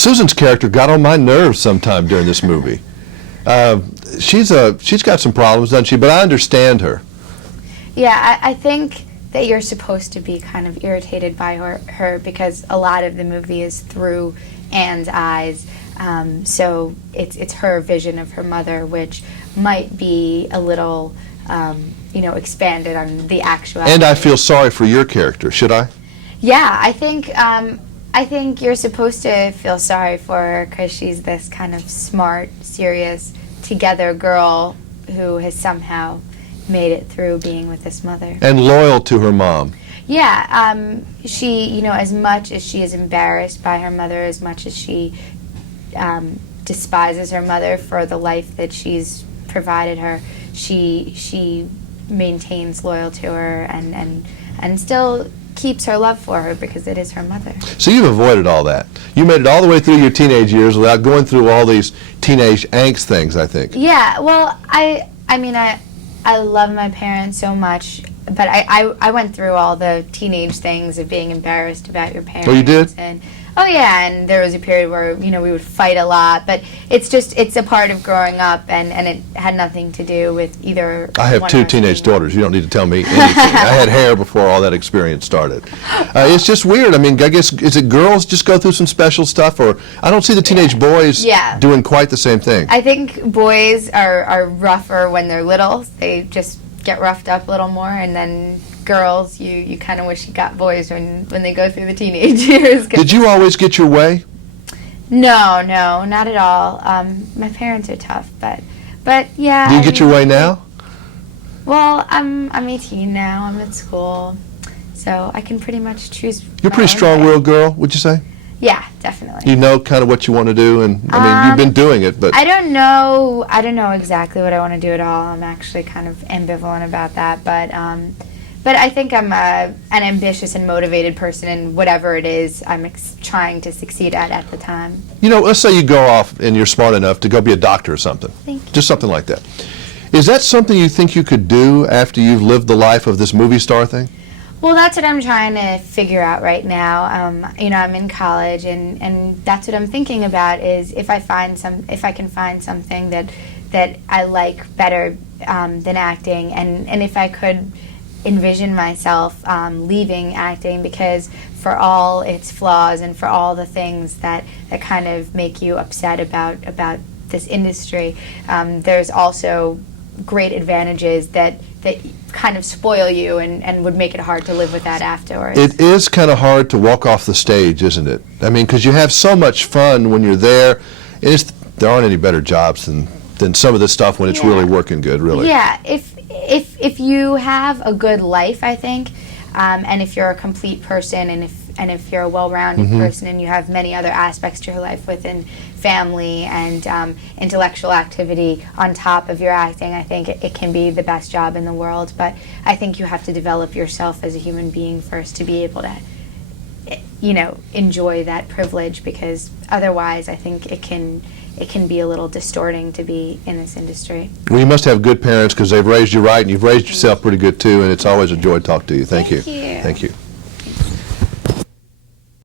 Susan's character got on my nerves sometime during this movie. She's got some problems, doesn't she? But I understand her. Yeah, I think that you're supposed to be kind of irritated by her because a lot of the movie is through Anne's eyes. So it's her vision of her mother, which might be a little, expanded on the actuality. And I feel sorry for your character. Should I? Yeah, I think you're supposed to feel sorry for her because she's this kind of smart, serious, together girl who has somehow made it through being with this mother. And loyal to her mom. Yeah, she, as much as she is embarrassed by her mother, as much as she despises her mother for the life that she's provided her, she maintains loyal to her and still keeps her love for her because it is her mother. So you've avoided all that. You made it all the way through your teenage years without going through all these teenage angst things, I think. Yeah, well, I love my parents so much, but I went through all the teenage things of being embarrassed about your parents. Oh, you did? Oh yeah, and there was a period where we would fight a lot, but it's a part of growing up, and it had nothing to do with either. I have two teenage daughters. You don't need to tell me anything. I had hair before all that experience started. It's just weird. I mean, I guess, is it girls just go through some special stuff, or I don't see the teenage boys doing quite the same thing. I think boys are rougher when they're little. They just get roughed up a little more, and then girls, you kind of wish you got boys when they go through the teenage years. Did you always get your way? No, not at all. My parents are tough, but yeah. Do you get your way now? Well, I'm 18 now. I'm at school, so I can pretty much choose. You're a pretty strong-willed girl, would you say? Yeah, definitely. You know kind of what you want to do, and I mean, you've been doing it, but I don't know exactly what I want to do at all. I'm actually kind of ambivalent about that, but I think I'm an ambitious and motivated person, and whatever it is, I'm trying to succeed at the time. Let's say you go off and you're smart enough to go be a doctor or something. Thank you. Just something like that. Is that something you think you could do after you've lived the life of this movie star thing? Well, that's what I'm trying to figure out right now. I'm in college, and that's what I'm thinking about is if I can find something that I like better than acting, and if I could envision myself leaving acting, because for all its flaws and for all the things that kind of make you upset about this industry, there's also great advantages that kind of spoil you and would make it hard to live with that afterwards. It is kind of hard to walk off the stage, isn't it? I mean, because you have so much fun when you're there. There aren't any better jobs than some of this stuff when it's really working good, really. Yeah, if you have a good life, I think, and if you're a complete person, and if you're a well-rounded person, and you have many other aspects to your life within family and intellectual activity on top of your acting, I think it can be the best job in the world. But I think you have to develop yourself as a human being first to be able to, enjoy that privilege, because otherwise I think it can be a little distorting to be in this industry. Well, you must have good parents because they've raised you right, and you've raised yourself pretty good too, and it's always a joy to talk to you. Thank you. Thank you. Thank you.